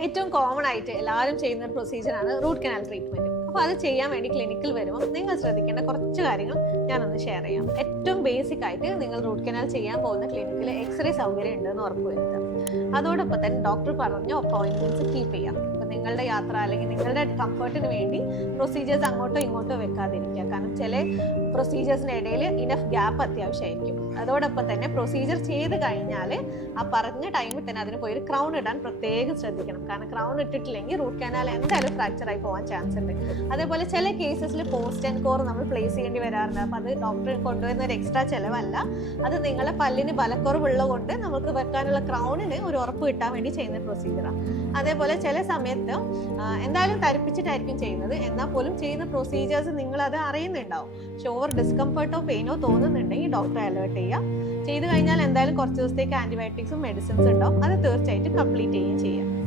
ഏറ്റവും കോമൺ ആയിട്ട് എല്ലാവരും ചെയ്യുന്ന ഒരു പ്രൊസീജിയറാണ് റൂട്ട് കനാൽ ട്രീറ്റ്മെന്റ് അപ്പോൾ അത് ചെയ്യാൻ വേണ്ടി ക്ലിനിക്കിൽ വരുമ്പോൾ നിങ്ങൾ ശ്രദ്ധിക്കേണ്ട കുറച്ച് കാര്യങ്ങൾ ഞാനൊന്ന് ഷെയർ ചെയ്യാം. ഏറ്റവും ബേസിക് ആയിട്ട് നിങ്ങൾ റൂട്ട് കനാൽ ചെയ്യാൻ പോകുന്ന ക്ലിനിക്കിൽ എക്സ്റേ സൗകര്യം ഉണ്ടെന്ന് ഉറപ്പുവരുത്തുക അതോടൊപ്പം തന്നെ ഡോക്ടർ പറഞ്ഞ അപ്പോയിന്റ്മെന്റ്സ് കീപ്പ് ചെയ്യാം. നിങ്ങളുടെ യാത്ര അല്ലെങ്കിൽ നിങ്ങളുടെ കംഫർട്ടിന് വേണ്ടി പ്രൊസീജിയേഴ്സ് അങ്ങോട്ടോ ഇങ്ങോട്ടോ വെക്കാതിരിക്കുക. കാരണം ചില പ്രൊസീജിയേഴ്സിന് ഇടയിൽ ഇനഫ് ഗ്യാപ്പ് അത്യാവശ്യമായിരിക്കും. അതോടൊപ്പം തന്നെ പ്രൊസീജിയർ ചെയ്ത് കഴിഞ്ഞാൽ ആ പറഞ്ഞ ടൈമിൽ തന്നെ അതിന് പോയി ഒരു ക്രൗൺ ഇടാൻ പ്രത്യേകം ശ്രദ്ധിക്കണം. കാരണം ക്രൗൺ ഇട്ടിട്ടില്ലെങ്കിൽ റൂട്ട് കനാൽ എന്തായാലും ഫ്രാക്ചർ ആയി പോകാൻ ചാൻസ് ഉണ്ട്. അതേപോലെ ചില കേസസിൽ പോസ്റ്റ് ആൻഡ് കോർ നമ്മൾ പ്ലേസ് ചെയ്യേണ്ടി വരാറുണ്ട്. അപ്പോൾ അത് ഡോക്ടർ കൊണ്ടുവരുന്ന ഒരു എക്സ്ട്രാ ചിലവല്ല. അത് നിങ്ങളെ പല്ലിന് ബലക്കുറവുള്ളത് കൊണ്ട് നമുക്ക് വെക്കാനുള്ള ക്രൗണിന് ഒരു ഉറപ്പ് കിട്ടാൻ വേണ്ടി ചെയ്യുന്ന പ്രൊസീജിയറാണ് അതേപോലെ ചില സമയത്ത് ആ, എന്തായാലും തരിപ്പിച്ചിട്ടായിരിക്കും ചെയ്യുന്നത്. എന്നാൽ പോലും ചെയ്യുന്ന പ്രൊസീജിയേഴ്സ് നിങ്ങൾ അത് അറിയുന്നുണ്ടാവും. പക്ഷെ ഓവർ ഡിസ്കംഫർട്ടോ പെയിനോ തോന്നുന്നുണ്ടെങ്കിൽ ഡോക്ടറെ അലേർട്ട് ചെയ്യുക. ചെയ്ത് കഴിഞ്ഞാൽ എന്തായാലും കുറച്ച് ദിവസത്തേക്ക് ആന്റിബയോട്ടിക്സും മെഡിസിൻസ് ഉണ്ടാവും. അത് തീർച്ചയായിട്ടും കംപ്ലീറ്റ് ചെയ്യുകയും ചെയ്യാം.